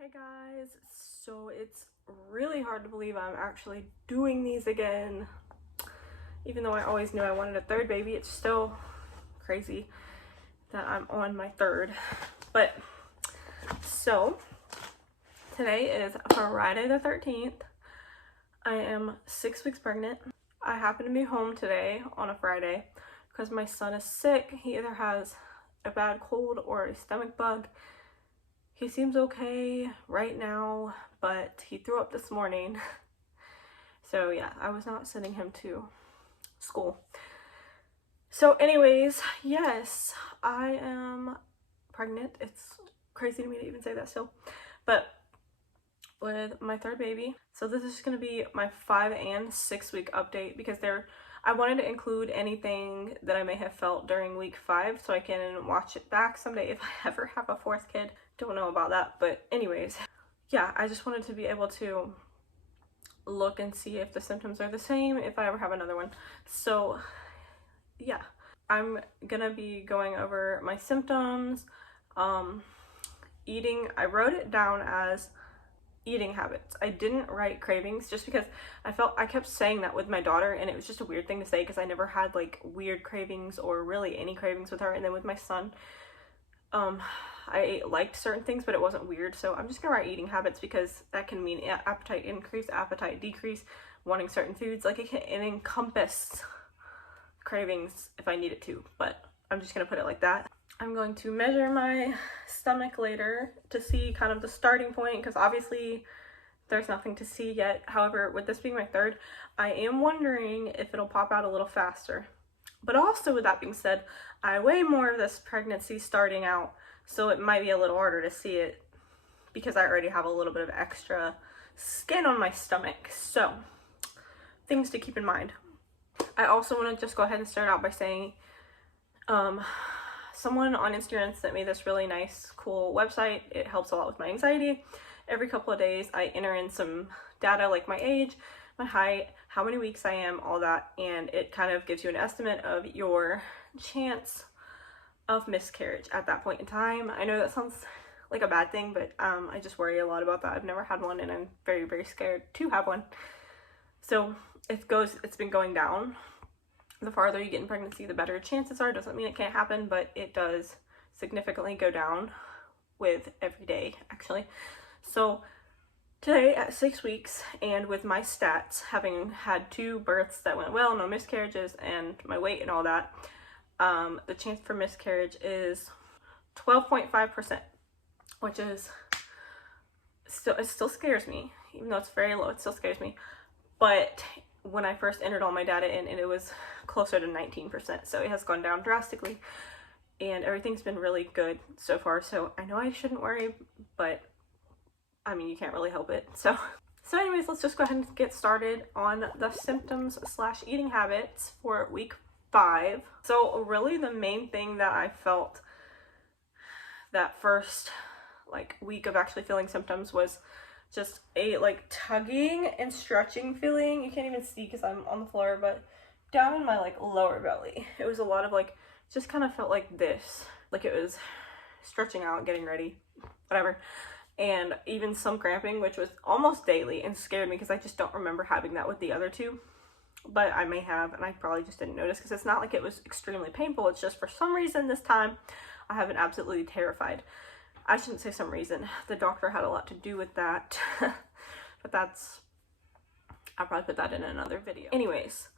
Hey guys, so it's really hard to believe I'm actually doing these again. Even though I always knew I wanted a third baby, it's still crazy that I'm on my third. But so today is Friday the 13th. I am 6 weeks pregnant. I happen to be home today on a Friday because my son is sick. He either has a bad cold or a stomach bug. He seems okay right now, but he threw up this morning. So yeah, I was not sending him to school. So anyways, yes, I am pregnant. It's crazy to me to even say that still. But with my third baby. So this is going to be my 5 and 6 week update because I wanted to include anything that I may have felt during week 5 so I can watch it back someday if I ever have a fourth kid. Don't know about that, but anyways, yeah, I just wanted to be able to look and see if the symptoms are the same if I ever have another one. So yeah, I'm gonna be going over my symptoms, eating. I wrote it down as eating habits. I didn't write cravings just because I kept saying that with my daughter and it was just a weird thing to say because I never had like weird cravings or really any cravings with her. And then with my son, I liked certain things, but it wasn't weird. So I'm just gonna write eating habits because that can mean appetite increase, appetite decrease, wanting certain foods. Like it encompass cravings if I need it to, but I'm just gonna put it like that. I'm going to measure my stomach later to see kind of the starting point because obviously there's nothing to see yet. However, with this being my third, I am wondering if it'll pop out a little faster. But also with that being said, I weigh more of this pregnancy starting out, so it might be a little harder to see it because I already have a little bit of extra skin on my stomach. So things to keep in mind. I also want to just go ahead and start out by saying someone on Instagram sent me this really nice, cool website. It helps a lot with my anxiety. Every couple of days, I enter in some data like my age, my height, how many weeks I am, all that, and it kind of gives you an estimate of your chance of miscarriage at that point in time. I know that sounds like a bad thing, but I just worry a lot about that. I've never had one, and I'm very, very scared to have one. So it's been going down. The farther you get in pregnancy, the better chances are. Doesn't mean it can't happen, but it does significantly go down with every day, actually. So today at 6 weeks, and with my stats, having had 2 births that went well, no miscarriages, and my weight and all that, the chance for miscarriage is 12.5%, which is it still scares me. Even though it's very low, it still scares me. But when I first entered all my data in, it was closer to 19%, so it has gone down drastically, and everything's been really good so far. So I know I shouldn't worry, but I mean, you can't really help it. So anyways, let's just go ahead and get started on the symptoms / eating habits for week 5. So really the main thing that I felt that first like week of actually feeling symptoms was just a like tugging and stretching feeling. You can't even see because I'm on the floor, but down in my like lower belly, it was a lot of like, just kind of felt like this, like it was stretching out, getting ready, whatever. And even some cramping, which was almost daily and scared me because I just don't remember having that with the other 2, but I may have, and I probably just didn't notice because it's not like it was extremely painful. It's just for some reason this time I have been absolutely terrified. I shouldn't say some reason. The doctor had a lot to do with that, but I'll probably put that in another video. Anyways,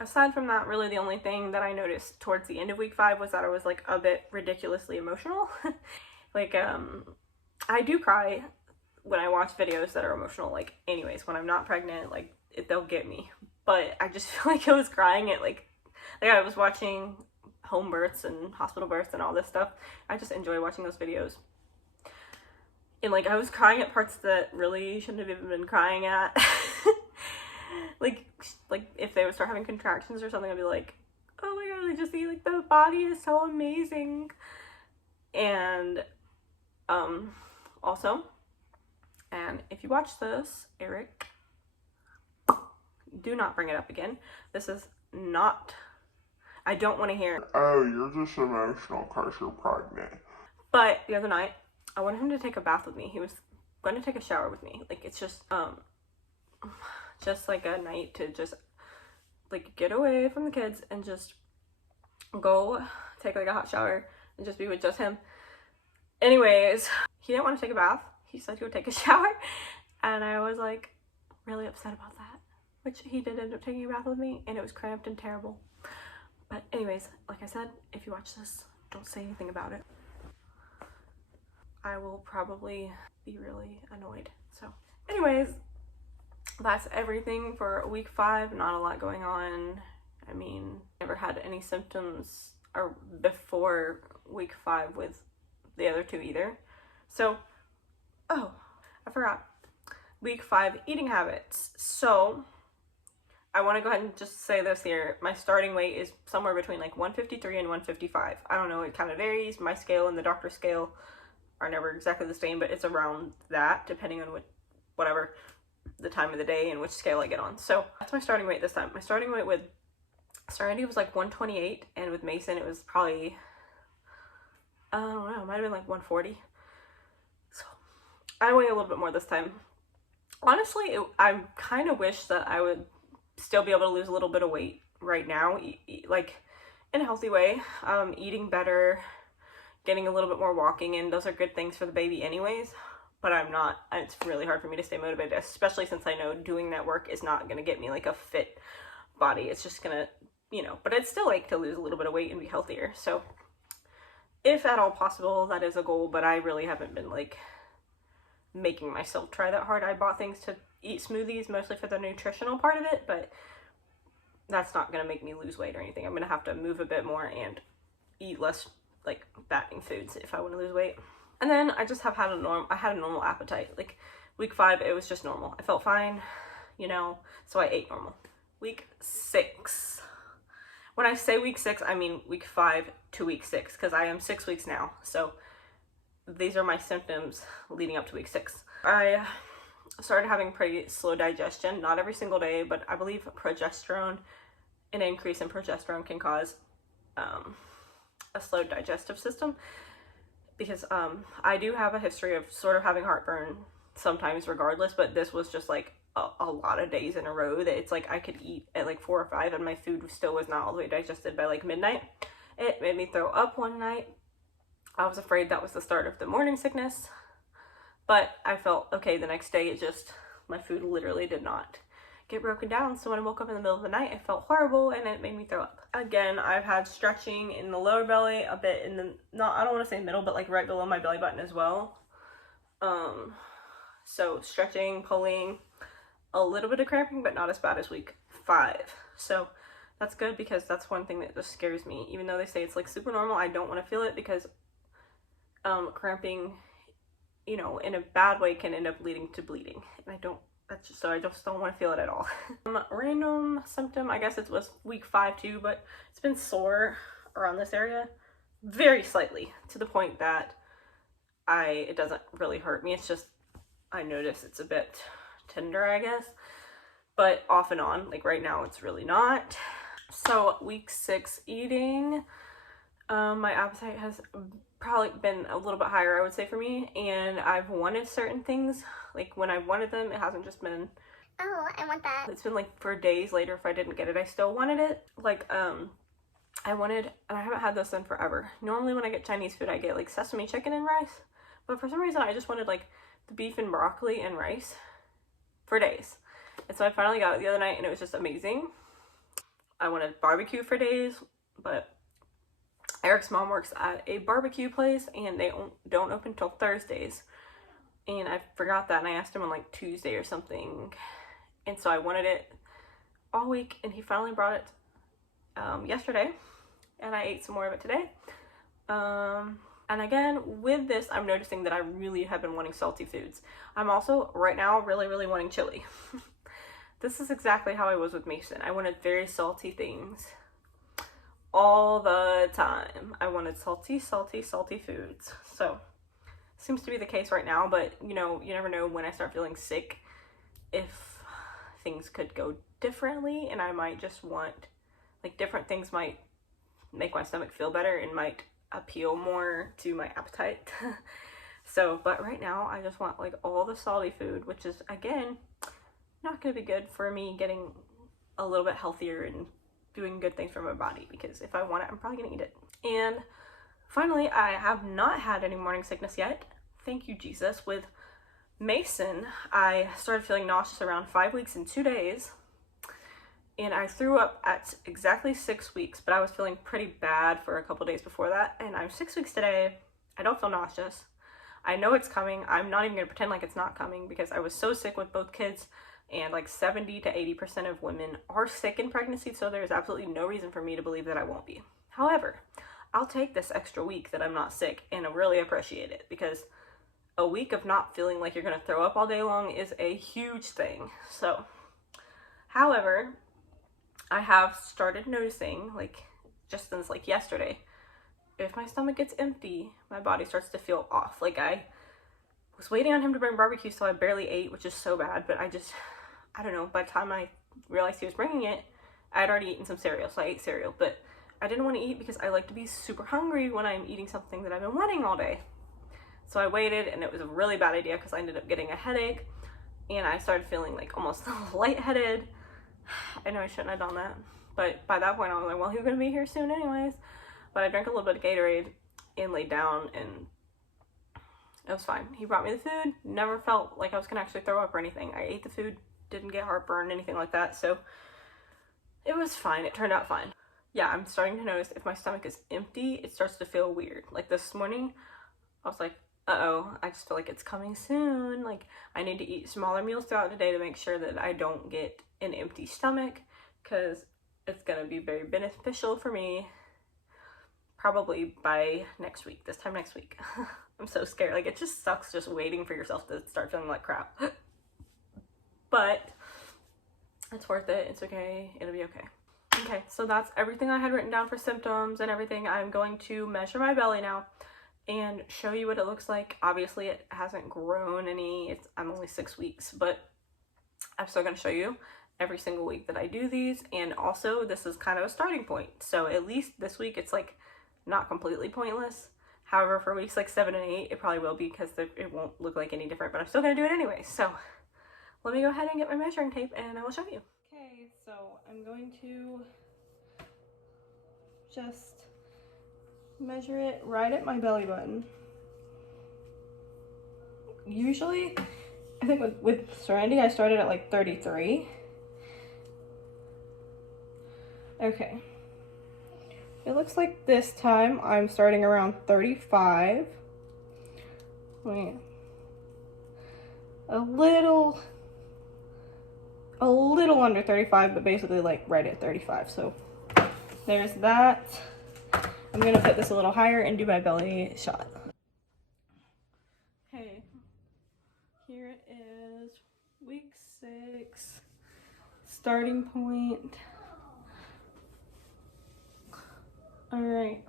aside from that, really the only thing that I noticed towards the end of week 5 was that I was like a bit ridiculously emotional. Like, I do cry when I watch videos that are emotional, like anyways, when I'm not pregnant, like they'll get me, but I just feel like I was crying at like I was watching home births and hospital births and all this stuff. I just enjoy watching those videos. And like I was crying at parts that really shouldn't have even been crying at. like if they would start having contractions or something, I'd be like, oh my god, I just see like the body is so amazing. And also, and if you watch this, Eric, do not bring it up again. This is not, I don't want to hear, oh, you're just emotional because you're pregnant. But the other night, I wanted him to take a bath with me. He was going to take a shower with me. Like, it's just like a night to just like get away from the kids and just go take like a hot shower and just be with just him. Anyways, he didn't want to take a bath. He said he would take a shower, and I was like really upset about that, which he did end up taking a bath with me, and it was cramped and terrible. But anyways, like I said, if you watch this, don't say anything about it. I will probably be really annoyed. So anyways, that's everything for week 5. Not a lot going on. I mean, never had any symptoms or before week 5 with the other 2 either. So, oh, I forgot. Week 5 eating habits. So I want to go ahead and just say this here. My starting weight is somewhere between like 153 and 155. I don't know, it kind of varies. My scale and the doctor's scale are never exactly the same, but it's around that depending on whatever the time of the day and which scale I get on. So that's my starting weight this time. My starting weight with Serenity was like 128, and with Mason it was probably, I don't know, it might have been like 140. So I weigh a little bit more this time. Honestly, I kind of wish that I would still be able to lose a little bit of weight right now, like in a healthy way. Eating better, getting a little bit more walking in, those are good things for the baby anyways, but I'm not, it's really hard for me to stay motivated, especially since I know doing that work is not going to get me like a fit body. It's just going to, you know, but I'd still like to lose a little bit of weight and be healthier. So if at all possible, that is a goal, but I really haven't been like making myself try that hard. I bought things to eat smoothies mostly for the nutritional part of it, but that's not going to make me lose weight or anything. I'm going to have to move a bit more and eat less like fattening foods if I want to lose weight. And then I just have had I had a normal appetite. Like week 5, it was just normal. I felt fine, you know, so I ate normal. Week 6. When I say week 6, I mean week 5 to week 6, because I am 6 weeks now. So these are my symptoms leading up to week 6. I started having pretty slow digestion, not every single day, but I believe progesterone, an increase in progesterone can cause a slow digestive system, because I do have a history of sort of having heartburn sometimes regardless, but this was just like a lot of days in a row that it's like I could eat at like 4 or 5 and my food still was not all the way digested by like midnight. It made me throw up one night. I was afraid that was the start of the morning sickness, but I felt okay the next day. It just, my food literally did not get broken down, so when I woke up in the middle of the night, I felt horrible and it made me throw up. Again, I've had stretching in the lower belly, a bit in the, I don't want to say middle, but like right below my belly button as well. So stretching, pulling, a little bit of cramping, but not as bad as week 5. So that's good, because that's one thing that just scares me. Even though they say it's like super normal, I don't want to feel it, because cramping, you know, in a bad way can end up leading to bleeding, and I just don't want to feel it at all. Random symptom, I guess it was week 5 too, but it's been sore around this area very slightly, to the point that it doesn't really hurt me. It's just, I notice it's a bit tender, I guess, but off and on, like right now it's really not. So week 6 eating, my appetite has probably been a little bit higher, I would say, for me, and I've wanted certain things. Like when I've wanted them, it hasn't just been, oh, I want that. It's been like for days later, if I didn't get it, I still wanted it. Like I wanted, and I haven't had this in forever, normally when I get Chinese food I get like sesame chicken and rice, but for some reason I just wanted like the beef and broccoli and rice for days. And so I finally got it the other night and it was just amazing. I wanted barbecue for days, but Eric's mom works at a barbecue place and they don't open till Thursdays, and I forgot that, and I asked him on like Tuesday or something, and so I wanted it all week, and he finally brought it yesterday, and I ate some more of it today. And again, with this, I'm noticing that I really have been wanting salty foods. I'm also right now really wanting chili. This is exactly how I was with Mason. I wanted very salty things all the time. I wanted salty foods. So seems to be the case right now, but you know, you never know when I start feeling sick if things could go differently, and I might just want, like, different things might make my stomach feel better and might appeal more to my appetite. So, but right now I just want like all the salty food, which is again not going to be good for me getting a little bit healthier and doing good things for my body, because if I want it, I'm probably going to eat it. And finally, I have not had any morning sickness yet. Thank you, Jesus. With Mason, I started feeling nauseous around 5 weeks and 2 days. And I threw up at exactly 6 weeks, but I was feeling pretty bad for a couple days before that. And I'm 6 weeks today. I don't feel nauseous. I know it's coming. I'm not even going to pretend like it's not coming, because I was so sick with both kids, and like 70 to 80% of women are sick in pregnancy, so there's absolutely no reason for me to believe that I won't be. However, I'll take this extra week that I'm not sick and I really appreciate it, because a week of not feeling like you're going to throw up all day long is a huge thing. So, however, I have started noticing, like just since like yesterday, if my stomach gets empty, my body starts to feel off. Like I was waiting on him to bring barbecue, so I barely ate, which is so bad, but I don't know, by the time I realized he was bringing it, I had already eaten some cereal, so I ate cereal, but I didn't want to eat because I like to be super hungry when I'm eating something that I've been wanting all day. So I waited, and it was a really bad idea because I ended up getting a headache, and I started feeling like almost lightheaded. I know I shouldn't have done that, but by that point I was like, well, he's gonna be here soon anyways. But I drank a little bit of Gatorade and laid down, and it was fine. He brought me the food, never felt like I was gonna actually throw up or anything. I ate the food, didn't get heartburn, anything like that, so it was fine. It turned out fine. Yeah, I'm starting to notice if my stomach is empty, it starts to feel weird. Like this morning, I was like, uh-oh, I just feel like it's coming soon. Like I need to eat smaller meals throughout the day to make sure that I don't get an empty stomach, because it's gonna be very beneficial for me probably by next week, this time next week. I'm so scared. Like it just sucks just waiting for yourself to start feeling like crap. But it's worth it. It's okay. It'll be okay. Okay, so that's everything I had written down for symptoms and everything. I'm going to measure my belly now and show you what it looks like. Obviously it hasn't grown any. I'm only 6 weeks, but I'm still going to show you every single week that I do these. And also this is kind of a starting point. So at least this week it's like not completely pointless. However, for weeks like 7 and 8, it probably will be, because it won't look like any different, but I'm still going to do it anyway. So let me go ahead and get my measuring tape and I will show you. Okay, so I'm going to just measure it right at my belly button. Usually, I think with Serenity, I started at like 33. Okay. It looks like this time I'm starting around 35. Wait. A little under 35, but basically like right at 35. So there's that. I'm gonna put this a little higher and do my belly shot. Okay, here it is, week 6, starting point. All right,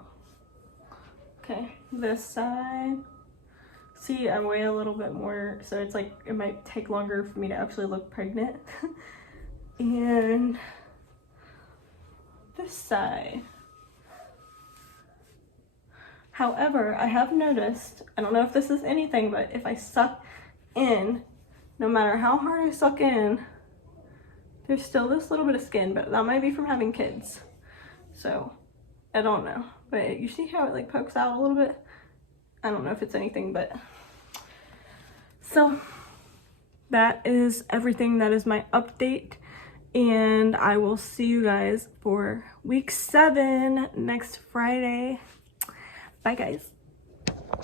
okay, this side. See, I weigh a little bit more, so it's like it might take longer for me to actually look pregnant. And this side. However, I have noticed, I don't know if this is anything, but if I suck in, no matter how hard I suck in, there's still this little bit of skin, but that might be from having kids. So, I don't know. But you see how it like pokes out a little bit? I don't know if it's anything, but... So, that is everything. That is my update. And I will see you guys for week 7 next Friday. Bye, guys.